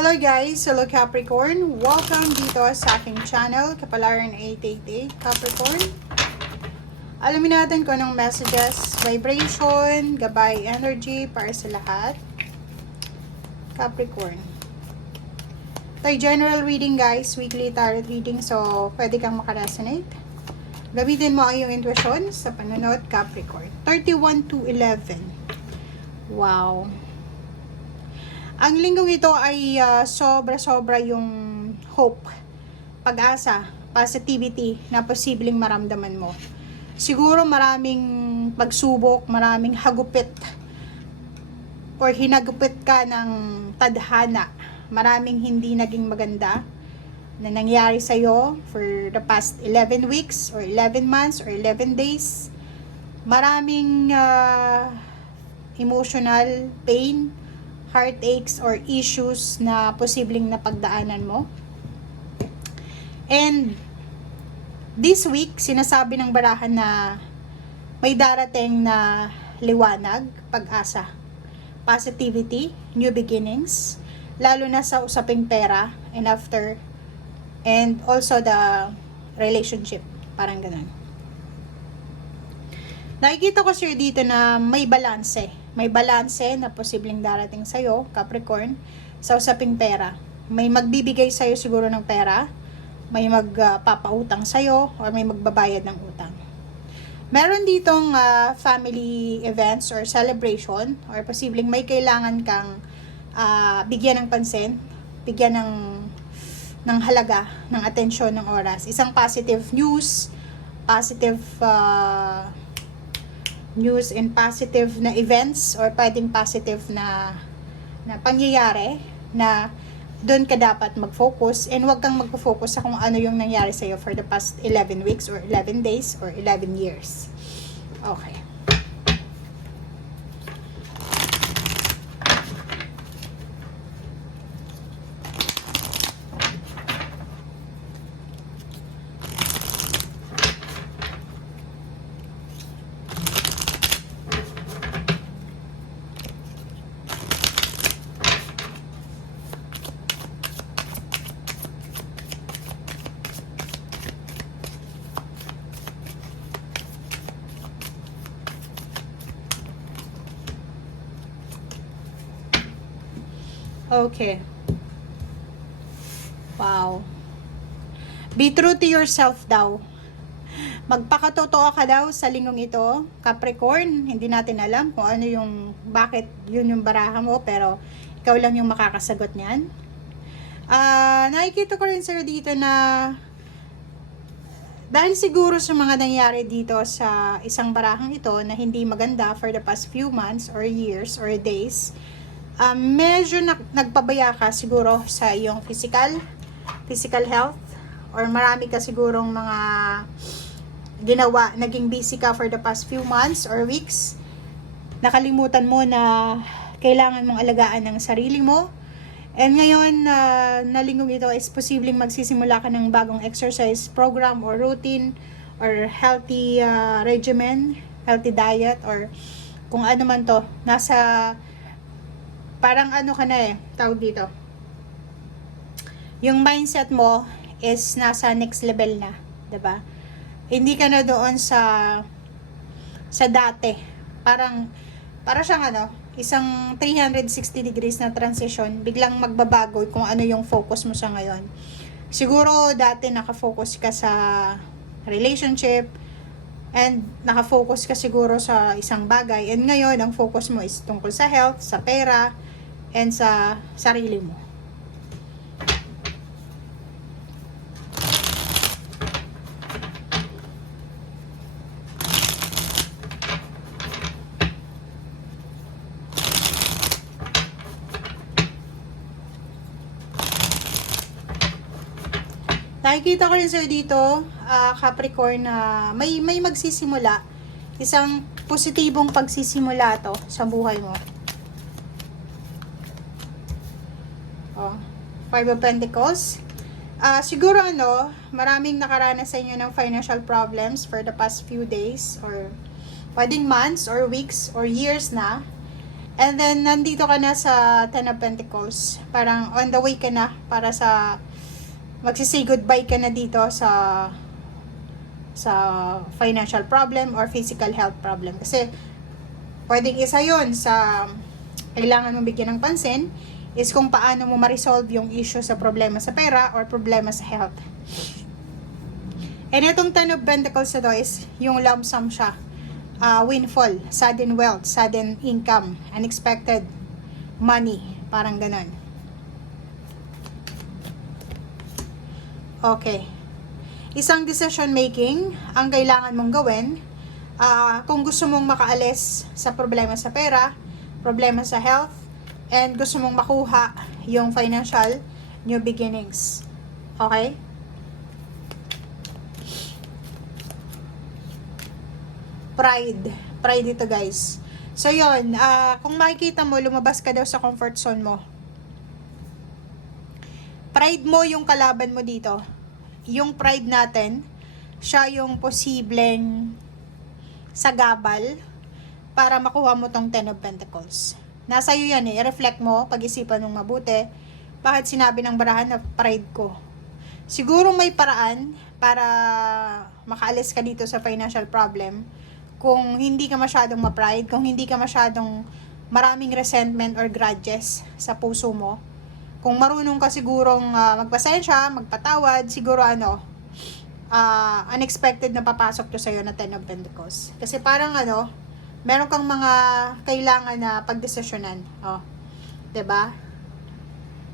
Hello guys! Hello Capricorn! Welcome dito sa aking channel, Kapalaran 888 Capricorn. Alamin natin kung anong messages, vibration, gabay energy para sa lahat. Capricorn. Tayo general reading guys, weekly tarot reading, so pwede kang makaresonate. Gamitin mo ang iyong intuition sa panonood, Capricorn. 31-11. Wow! Ang linggong ito ay sobra-sobra yung hope, pag-asa, positivity na posibleng maramdaman mo. Siguro maraming pagsubok, maraming hagupit or hinagupit ka ng tadhana. Maraming hindi naging maganda na nangyari sa'yo for the past 11 weeks or 11 months or 11 days. Maraming emotional pain, heartaches or issues na posibleng napagdaanan mo. And this week, sinasabi ng barahan na may darating na liwanag, pag-asa, positivity, new beginnings, lalo na sa usaping pera and after, and also the relationship, parang ganun. Nakikita ko sir dito na may balanse. May balanse na posibleng darating sa'yo, Capricorn, sa usaping pera. May magbibigay sa'yo siguro ng pera, may magpapautang sa'yo, or may magbabayad ng utang. Meron ditong family events or celebration, or posibleng may kailangan kang bigyan ng pansin, bigyan ng halaga, ng atensyon, ng oras. Isang positive news, positive news and positive na events or pwedeng positive na pangyayari na doon ka dapat mag-focus and huwag kang mag-focus sa kung ano yung nangyari sa'yo for the past 11 weeks or 11 days or 11 years. Okay. Okay. Wow. Be true to yourself daw. Magpakatotoo ka daw sa linggong ito, Capricorn. Hindi natin alam kung ano yung, bakit yun yung baraha mo, pero ikaw lang yung makakasagot niyan. Nakikita ko rin sir dito na dahil siguro sa mga nangyari dito sa isang barahang ito na hindi maganda for the past few months or years or days, medyo nagpabaya ka siguro sa iyong physical health, or marami ka sigurong mga ginawa, naging busy ka for the past few months or weeks. Nakalimutan mo na kailangan mong alagaan ng sarili mo. And ngayon, na linggong ito is posibleng magsisimula ka ng bagong exercise program or routine or healthy regimen, healthy diet, or kung ano man to. Nasa parang ano ka na tawag dito. Yung mindset mo is nasa next level na, 'di ba? Hindi ka na doon sa dati. Para siyang isang 360 degrees na transition, biglang magbabago kung ano yung focus mo sa ngayon. Siguro dati nakafocus ka sa relationship and nakafocus ka siguro sa isang bagay, and ngayon ang focus mo is tungkol sa health, sa pera, and sa sarili mo. Nakikita ko rin sir dito, Capricorn, na may magsisimula. Isang positibong pagsisimula to sa buhay mo. Five of Pentacles. Siguro maraming nakaranas sa inyo ng financial problems for the past few days or pwedeng months or weeks or years na. And then, nandito ka na sa Ten of Pentacles. Parang on the way ka na para sa magsisay goodbye ka na dito sa financial problem or physical health problem. Kasi, pwedeng isa yun sa kailangan mong bigyan ng pansin is kung paano mo ma-resolve yung issue sa problema sa pera or problema sa health. And itong Ten of Pentacles na to is yung lump sum siya. Windfall, sudden wealth, sudden income, unexpected money, parang ganon. Okay. Isang decision making ang kailangan mong gawin kung gusto mong makaalis sa problema sa pera, problema sa health, and gusto mong makuha yung financial new beginnings. Okay? Pride ito, guys. So, yun. Kung makikita mo, lumabas ka daw sa comfort zone mo. Pride mo yung kalaban mo dito. Yung pride natin, siya yung posibleng sagabal para makuha mo tong Ten of Pentacles. Nasa iyo yan eh. I-reflect mo, pag-isipan mong mabuti. Bakit sinabi ng barahan na pride ko? Siguro may paraan para makaalis ka dito sa financial problem. Kung hindi ka masyadong ma-pride, kung hindi ka masyadong maraming resentment or grudges sa puso mo, kung marunong ka sigurong magpasensya, magpatawad, siguro unexpected na papasok to sa'yo na Ten of Pentacles. Kasi parang meron kang mga kailangan na pagdesisyonan. Oh, 'di ba?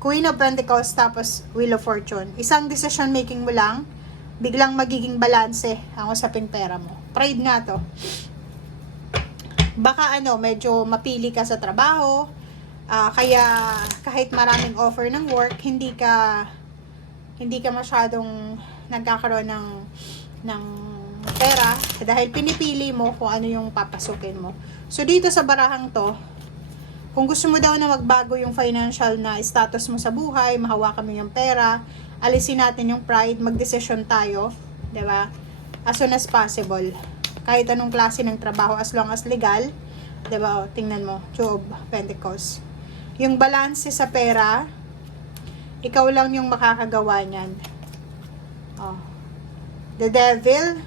Queen of Pentacles tapos Wheel of Fortune. Isang decision making mo lang, biglang magiging balanse ang usaping pera mo. Pride nga to. Baka medyo mapili ka sa trabaho, kaya kahit maraming offer ng work, hindi ka masyadong nagkakaroon ng pera dahil pinipili mo kung ano yung papasukin mo. So dito sa barahang to, kung gusto mo daw na magbago yung financial na status mo sa buhay, mahawakan mo yung pera, alisin natin yung pride, magdesisyon tayo, 'di ba? As soon as possible. Kahit anong klase ng trabaho, as long as legal, 'di ba? O, tingnan mo, Two of Pentacles. Yung balance sa pera, ikaw lang yung makakagawa niyan. Oh. The Devil.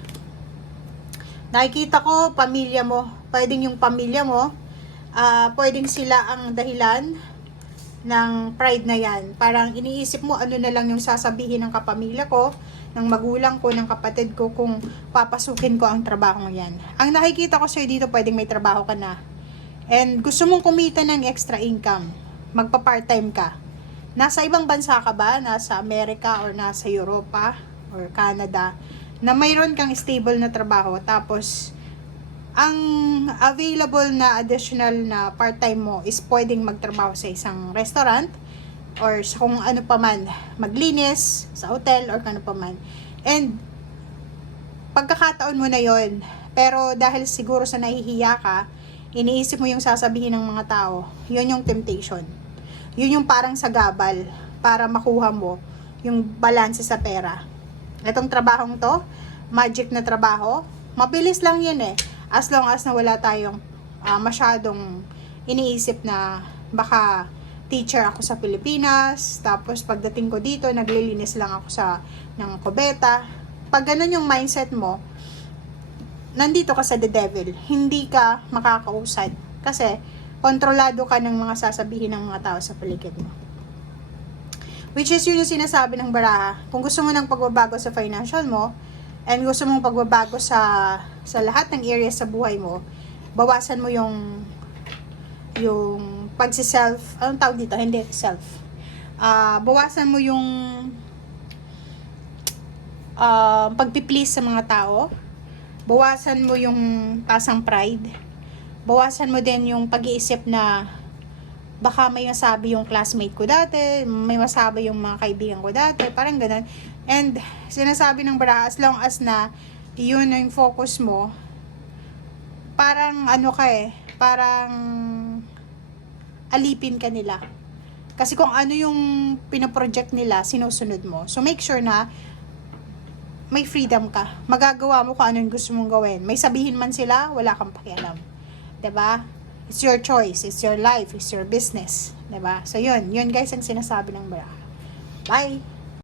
Nakikita ko, pamilya mo. Pwedeng yung pamilya mo, pwedeng sila ang dahilan ng pride na yan. Parang iniisip mo, ano na lang yung sasabihin ng kapamilya ko, ng magulang ko, ng kapatid ko, kung papasukin ko ang trabaho yan. Ang nakikita ko sa'yo dito, pwedeng may trabaho ka na. And gusto mong kumita ng extra income. Magpa-part-time ka. Nasa ibang bansa ka ba? Nasa Amerika or nasa Europa or Canada, na mayroon kang stable na trabaho, tapos ang available na additional na part-time mo is pwedeng magtrabaho sa isang restaurant or sa kung ano pa man, maglinis sa hotel or ano pa man. And pagkakataon mo na yon, pero dahil siguro sa nahihiya ka, iniisip mo yung sasabihin ng mga tao, yun yung temptation. Yun yung parang sagabal para makuha mo yung balance sa pera. Itong trabahong to, magic na trabaho, mabilis lang yan eh. As long as na wala tayong masyadong iniisip na baka teacher ako sa Pilipinas, tapos pagdating ko dito, naglilinis lang ako ng kubeta. Pag ganun yung mindset mo, nandito ka sa The Devil, hindi ka makakausad. Kasi, kontrolado ka ng mga sasabihin ng mga tao sa paligid mo. Which is yun yung sinasabi ng baraha. Kung gusto mo ng pagbabago sa financial mo, and gusto mong pagbabago sa lahat ng areas sa buhay mo, bawasan mo yung pagsi-self, anong tawag dito? Hindi, self. Bawasan mo yung pagpi-please sa mga tao. Bawasan mo yung pasang pride. Bawasan mo din yung pag-iisip na baka may masabi yung classmate ko dati, may masabi yung mga kaibigan ko dati, parang ganun. And sinasabi ng baraha, as long as na yun yung focus mo, parang parang alipin ka nila. Kasi kung ano yung pinaproject nila, sinusunod mo. So make sure na may freedom ka. Magagawa mo kung ano yung gusto mong gawin. May sabihin man sila, wala kang pakialam. 'Di ba? It's your choice, it's your life, it's your business. Diba? So, yun guys ang sinasabi ng baraha. Bye!